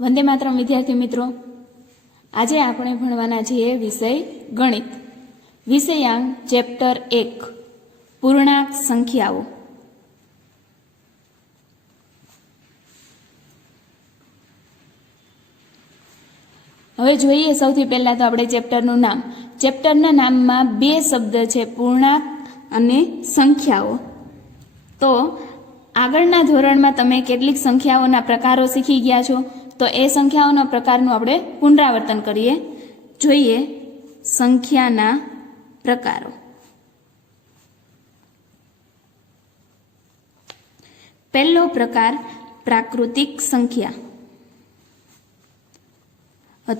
વંદે માતરમ વિદ્યાર્થી મિત્રો, આજે આપણે ભણવાના છીએ વિષય ગણિત, વિષયાંક ચેપ્ટર 1 પૂર્ણાંક સંખ્યાઓ. હવે જોઈએ સૌથી પહેલા તો આપણે ચેપ્ટરનું નામ. ચેપ્ટરના નામમાં બે શબ્દ છે, પૂર્ણાંક અને સંખ્યાઓ. તો આગળના ધોરણમાં તમે કેટલીક સંખ્યાઓના પ્રકારો શીખી ગયા છો, તો એ સંખ્યાઓના પ્રકારનું આપણે પુનરાવર્તન કરીએ. જોઈએ સંખ્યાના પ્રકારો. પહેલો પ્રકાર પ્રાકૃતિક સંખ્યા.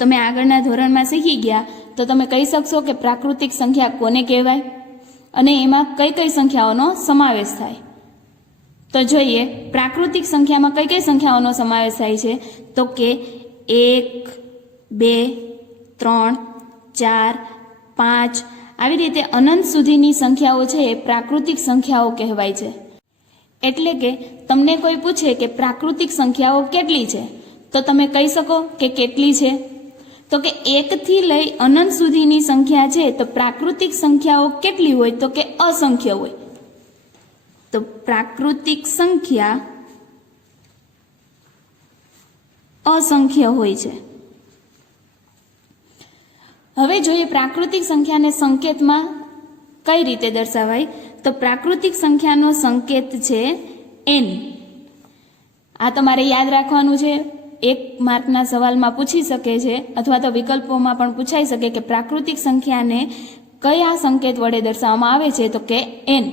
તમે આગળના ધોરણમાં શીખી ગયા તો તમે કહી શકશો કે પ્રાકૃતિક સંખ્યા કોને કહેવાય અને એમાં કઈ કઈ સંખ્યાઓનો સમાવેશ થાય. તો જોઈએ પ્રાકૃતિક સંખ્યામાં કઈ કઈ સંખ્યાઓનો સમાવેશ થાય છે. તો કે 1, 2, 3, 4, 5 આવી રીતે અનંત સુધીની સંખ્યાઓ છે એ પ્રાકૃતિક સંખ્યાઓ કહેવાય છે. એટલે કે તમને કોઈ પૂછે કે પ્રાકૃતિક સંખ્યાઓ કેટલી છે, તો તમે કહી શકો કે કેટલી છે. તો કે 1 થી લઈ અનંત સુધીની સંખ્યા છે, તો પ્રાકૃતિક સંખ્યાઓ કેટલી હોય, તો કે અસંખ્ય હોય. તો પ્રાકૃતિક સંખ્યા અસંખ્ય હોય છે. હવે જોઈએ પ્રાકૃતિક સંખ્યાને સંકેતમાં કઈ રીતે દર્શાવાય. તો પ્રાકૃતિક સંખ્યાનો સંકેત છે n. આ તમારે યાદ રાખવાનું છે. 1 માર્કના સવાલમાં પૂછી શકે છે અથવા તો વિકલ્પોમાં પણ પૂછાઈ શકે કે પ્રાકૃતિક સંખ્યાને કયા સંકેત વડે દર્શાવવામાં આવે છે. તો કે n.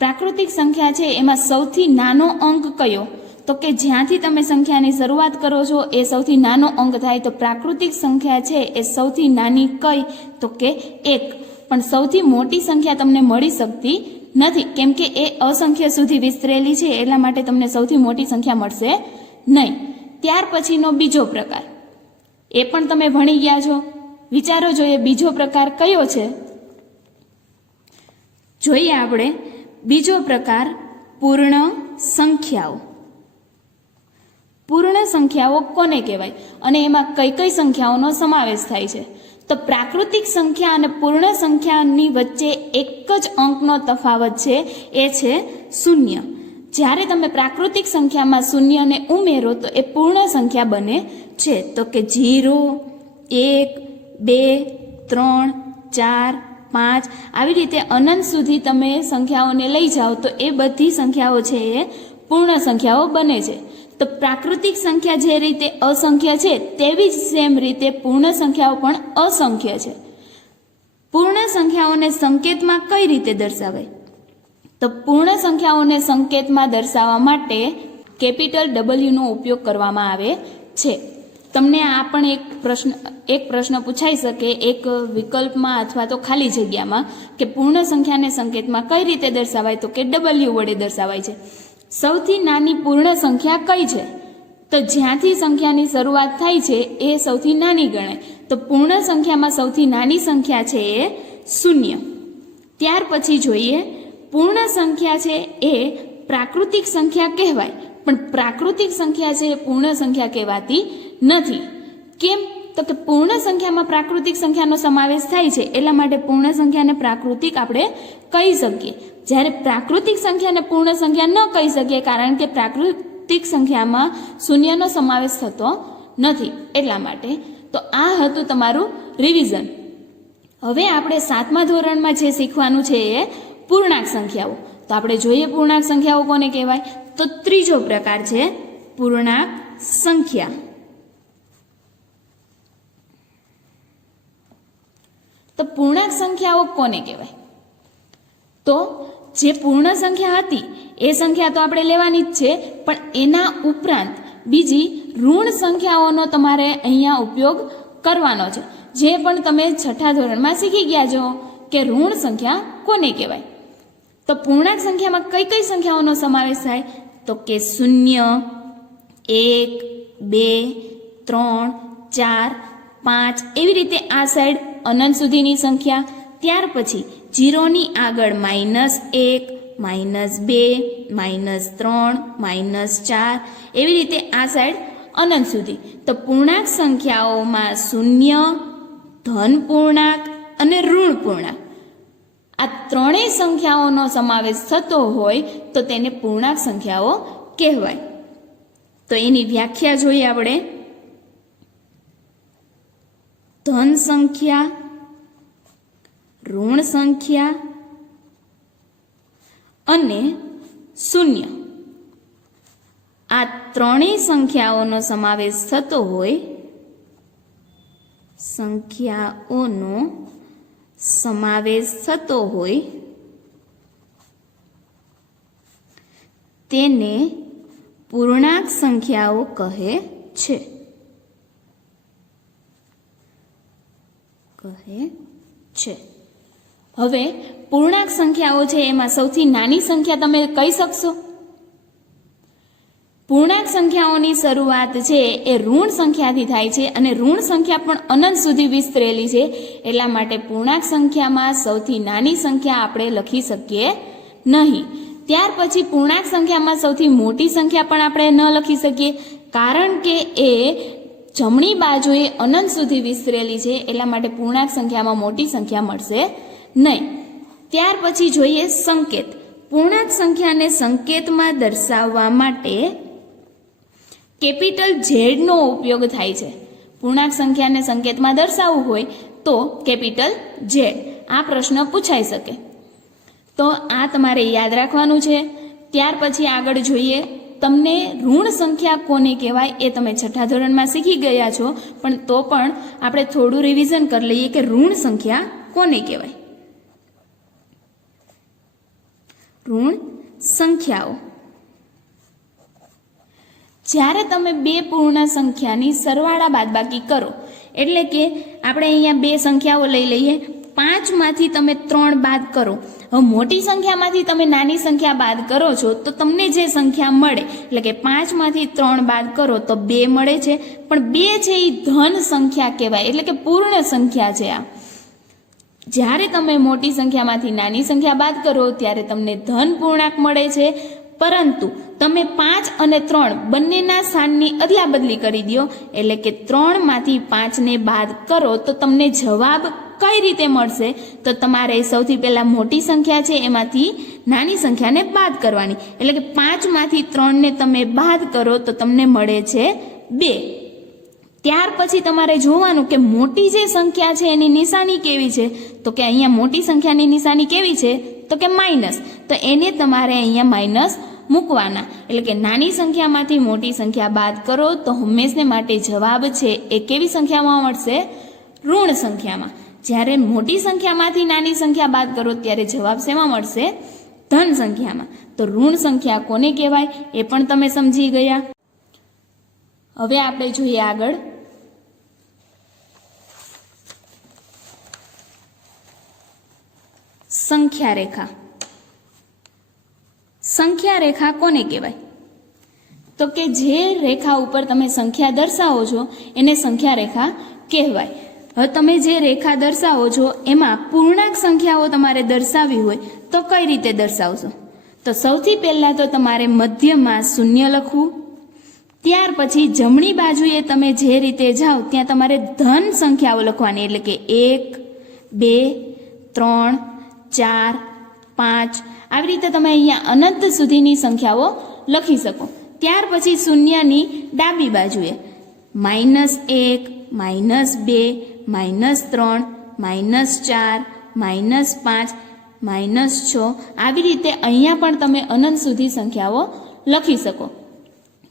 પ્રાકૃતિક સંખ્યા છે એમાં સૌથી નાનો અંક કયો, તો કે જ્યાંથી તમે સંખ્યાની શરૂઆત કરો છો એ સૌથી નાનો અંક થાય. તો પ્રાકૃતિક સંખ્યા છે એ સૌથી નાની કઈ, તો કે 1. પણ સૌથી મોટી સંખ્યા તમને મળી શકતી નથી, કેમ કે એ અસંખ્ય સુધી વિસ્તરેલી છે, એટલા માટે તમને સૌથી મોટી સંખ્યા મળશે નહીં. ત્યાર પછીનો બીજો પ્રકાર, એ પણ તમે ભણી ગયા છો. વિચારો જોઈએ બીજો પ્રકાર કયો છે. જોઈએ આપણે બીજો પ્રકાર પૂર્ણ સંખ્યાઓ. પૂર્ણ સંખ્યાઓ કોને કહેવાય અને એમાં કઈ કઈ સંખ્યાઓનો સમાવેશ થાય છે. તો પ્રાકૃતિક સંખ્યા અને પૂર્ણ સંખ્યાની વચ્ચે એક જ અંકનો તફાવત છે, એ છે 0. જ્યારે તમે પ્રાકૃતિક સંખ્યામાં શૂન્યને ઉમેરો તો એ પૂર્ણ સંખ્યા બને છે. તો કે 0, 1, 2, 3, 4, 5 આવી રીતે અનંત સુધી તમે સંખ્યાઓને લઈ જાઓ તો એ બધી સંખ્યાઓ છે એ પૂર્ણ સંખ્યાઓ બને છે. તો પ્રાકૃતિક સંખ્યા જે રીતે અસંખ્ય છે તેવી જ સેમ રીતે પૂર્ણ સંખ્યાઓ પણ અસંખ્ય છે. પૂર્ણ સંખ્યાઓને સંકેતમાં કઈ રીતે દર્શાવાય. તો પૂર્ણ સંખ્યાઓને સંકેતમાં દર્શાવવા માટે કેપિટલ W નો ઉપયોગ કરવામાં આવે છે. તમને આ પણ એક પ્રશ્ન પૂછાઈ શકે એક વિકલ્પમાં અથવા તો ખાલી જગ્યામાં કે પૂર્ણ સંખ્યાને સંકેતમાં કઈ રીતે દર્શાવાય. તો કે W વડે દર્શાવાય છે. સૌથી નાની પૂર્ણ સંખ્યા કઈ છે. તો જ્યાંથી સંખ્યાની શરૂઆત થાય છે એ સૌથી નાની ગણાય. તો પૂર્ણ સંખ્યામાં સૌથી નાની સંખ્યા છે એ 0. ત્યાર પછી જોઈએ પૂર્ણ સંખ્યા છે એ પ્રાકૃતિક સંખ્યા કહેવાય, પણ પ્રાકૃતિક સંખ્યા છે એ પૂર્ણ સંખ્યા કહેવાતી નથી. કેમ. તો કે પૂર્ણ સંખ્યામાં પ્રાકૃતિક સંખ્યાનો સમાવેશ થાય છે, એટલા માટે પૂર્ણ સંખ્યાને પ્રાકૃતિક આપણે કહી શકીએ. જ્યારે પ્રાકૃતિક સંખ્યાને પૂર્ણ સંખ્યા ન કહી શકીએ, કારણ કે પ્રાકૃતિક સંખ્યામાં શૂન્યનો સમાવેશ થતો નથી, એટલા માટે. તો આ હતું તમારું રિવિઝન. હવે આપણે 7મા ધોરણમાં જે શીખવાનું છે એ પૂર્ણાંક સંખ્યાઓ. તો આપણે જોઈએ પૂર્ણાંક સંખ્યાઓ કોને કહેવાય. તો ત્રીજો પ્રકાર છે પૂર્ણાંક સંખ્યા. તો પૂર્ણાંક સંખ્યાઓ કોને કહેવાય. તો જે પૂર્ણ સંખ્યા હતી એ સંખ્યા તો આપણે લેવાની જ છે, પણ એના ઉપરાંત બીજી ઋણ સંખ્યાઓનો તમારે અહીંયા ઉપયોગ કરવાનો છે. જે પણ તમે 6ઠા ધોરણમાં શીખી ગયા છો કે ઋણ સંખ્યા કોને કહેવાય. તો પૂર્ણાંક સંખ્યામાં કઈ કઈ સંખ્યાઓનો સમાવેશ થાય. તો કે 0, 1, 2, 3, 4, 5 એવી રીતે આ સાઈડ અનંત સુધીની સંખ્યા. ત્યાર પછી 0 ની આગળ -1, -2, -3, -4 એવી રીતે આ સાઈડ અનંત સુધી. તો પૂર્ણાંક સંખ્યાઓમાં શૂન્ય, ધન પૂર્ણાંક અને ઋણ પૂર્ણાંક આ ત્રણેય સંખ્યાઓનો સમાવેશ થતો હોય તો તેને પૂર્ણાંક સંખ્યાઓ કહેવાય. તો એની વ્યાખ્યા જોઈએ આપણે. ધન સંખ્યા, ઋણ સંખ્યા અને શૂન્ય આ ત્રણેય સંખ્યાઓનો સમાવેશ થતો હોય તેને પૂર્ણાંક સંખ્યાઓ કહે છે. હવે પૂર્ણાંક સંખ્યાઓ છે એમાં સૌથી નાની સંખ્યા તમે કહી શકશો? પૂર્ણાંક સંખ્યાઓની શરૂઆત છે એ ઋણ સંખ્યાથી થાય છે અને ઋણ સંખ્યા પણ અનંત સુધી વિસ્તરેલી છે. એટલા માટે પૂર્ણાંક સંખ્યામાં સૌથી નાની સંખ્યા આપણે લખી શકીએ નહીં. ત્યાર પછી પૂર્ણાંક સંખ્યામાં સૌથી મોટી સંખ્યા પણ આપણે ન લખી શકીએ, કારણ કે એ જમણી બાજુએ અનંત સુધી વિસ્તરેલી છે. એટલા માટે પૂર્ણાંક સંખ્યામાં મોટી સંખ્યા મળશે નહીં. ત્યાર પછી જોઈએ સંકેત. પૂર્ણાંક સંખ્યાને સંકેતમાં દર્શાવવા માટે કેપિટલ ઝેડ નો ઉપયોગ થાય છે. પૂર્ણાંક સંખ્યાને સંકેતમાં દર્શાવવું હોય તો કેપિટલ ઝેડ. આ પ્રશ્ન પૂછાઈ શકે, તો આ તમારે યાદ રાખવાનું છે. ત્યાર પછી આગળ જોઈએ, તમને ઋણ સંખ્યા કોને કહેવાય એ તમે છઠ્ઠા ધોરણમાં શીખી ગયા છો, પણ તો પણ આપણે થોડું રિવિઝન કરી લઈએ કે ઋણ સંખ્યા કોને કહેવાય. ઋણ સંખ્યાઓ જ્યારે તમે બે પૂર્ણ સંખ્યાની સરવાળા બાદબાકી કરો, એટલે કે આપણે અહીંયા બે સંખ્યાઓ લઈ લઈએ, 5 માંથી તમે 3 બાદ કરો. હવે મોટી સંખ્યામાંથી તમે નાની સંખ્યા બાદ કરો છો તો તમને જે સંખ્યા મળે, એટલે કે 5 માંથી 3 બાદ કરો તો 2 મળે છે, પણ 2 છે એ ધન સંખ્યા કહેવાય, એટલે કે પૂર્ણ સંખ્યા છે. આ જ્યારે તમે મોટી સંખ્યામાંથી નાની સંખ્યા બાદ કરો ત્યારે તમને ધન પૂર્ણાંક મળે છે, પરંતુ તમે 5 અને 3 બંનેના સ્થાનની અદલા બદલી કરી દો, એટલે કે 3 માંથી 5 ને બાદ કરો તો તમને જવાબ કઈ રીતે મળશે? તો તમારે સૌથી પહેલા મોટી સંખ્યા છે એમાંથી નાની સંખ્યાને બાદ કરવાની, એટલે કે 5 માંથી 3 ને તમે બાદ કરો તો તમને મળે છે 2. ત્યાર પછી તમારે જોવાનું કે મોટી જે સંખ્યા છે એની નિશાની કેવી છે, તો કે અહીંયા મોટી સંખ્યાની નિશાની કેવી છે, તો કે માઇનસ. તો એને તમારે અહીંયા માઇનસ મૂકવાના, એટલે કે નાની સંખ્યામાંથી મોટી સંખ્યા બાદ કરો તો હંમેશને માટે જવાબ છે એ કેવી સંખ્યામાં મળશે? ઋણ સંખ્યામાં. જ્યારે મોટી સંખ્યામાંથી નાની સંખ્યા બાદ કરો ત્યારે જવાબ શેમાં મળશે? ધન સંખ્યામાં. તો ઋણ સંખ્યા કોને કહેવાય એ પણ તમે સમજી ગયા. હવે આપણે જોઈએ આગળ સંખ્યા રેખા. સંખ્યા રેખા કોને કહેવાય? તો કે જે રેખા ઉપર તમે સંખ્યા દર્શાવો છો એને સંખ્યા રેખા કહેવાય. હવે તમે જે રેખા દર્શાવો છો એમાં પૂર્ણાંક સંખ્યાઓ તમારે દર્શાવવી હોય તો કઈ રીતે દર્શાવશો? તો સૌથી પહેલા તો તમારે મધ્યમાં 0 લખવું. ત્યાર પછી જમણી બાજુએ તમે જે રીતે જાઓ ત્યાં તમારે ધન સંખ્યાઓ લખવાની, એટલે કે 1 2 3 4 5 આવી રીતે તમે અહીંયા અનંત સુધીની સંખ્યાઓ લખી શકો. ત્યાર પછી શૂન્યની ડાબી બાજુએ -1 -2 -3 -4 -5 -6 આવી રીતે અહીંયા પણ તમે અનંત સુધી સંખ્યાઓ લખી શકો.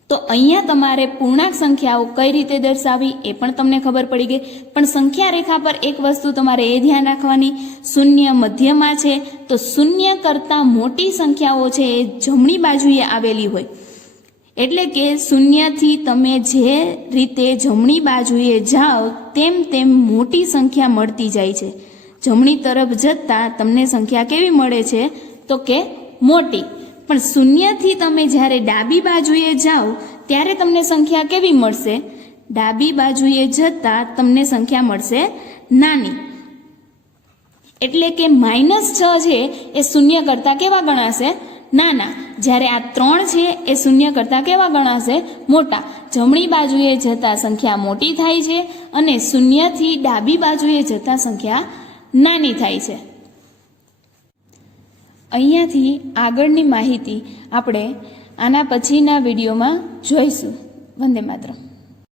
તો અહીંયા તમારે પૂર્ણાંક સંખ્યાઓ કઈ રીતે દર્શાવવી એ પણ તમને ખબર પડી ગઈ. પણ સંખ્યા રેખા પર એક વસ્તુ તમારે એ ધ્યાન રાખવાની, શૂન્ય મધ્યમાં છે તો શૂન્ય કરતાં મોટી સંખ્યાઓ છે એ જમણી બાજુએ આવેલી હોય, એટલે કે શૂન્યથી તમે જે રીતે જમણી બાજુએ જાઓ તેમ તેમ મોટી સંખ્યા મળતી જાય છે. જમણી તરફ જતાં તમને સંખ્યા કેવી મળે છે? તો કે મોટી. પણ શૂન્યથી તમે જ્યારે ડાબી બાજુએ જાઓ ત્યારે તમને સંખ્યા કેવી મળશે? ડાબી બાજુએ જતાં તમને સંખ્યા મળશે નાની. એટલે કે -6 છે એ શૂન્ય કરતાં કેવા ગણાશે? નાના. જ્યારે આ 3 છે એ શૂન્ય કરતાં કેવા ગણાશે? મોટા. જમણી બાજુએ જતા સંખ્યા મોટી થાય છે અને શૂન્યથી ડાબી બાજુએ જતા સંખ્યા નાની થાય છે. અહીંયાથી આગળની માહિતી આપણે આના પછીના વિડીયોમાં જોઈશું. વંદે માતરમ.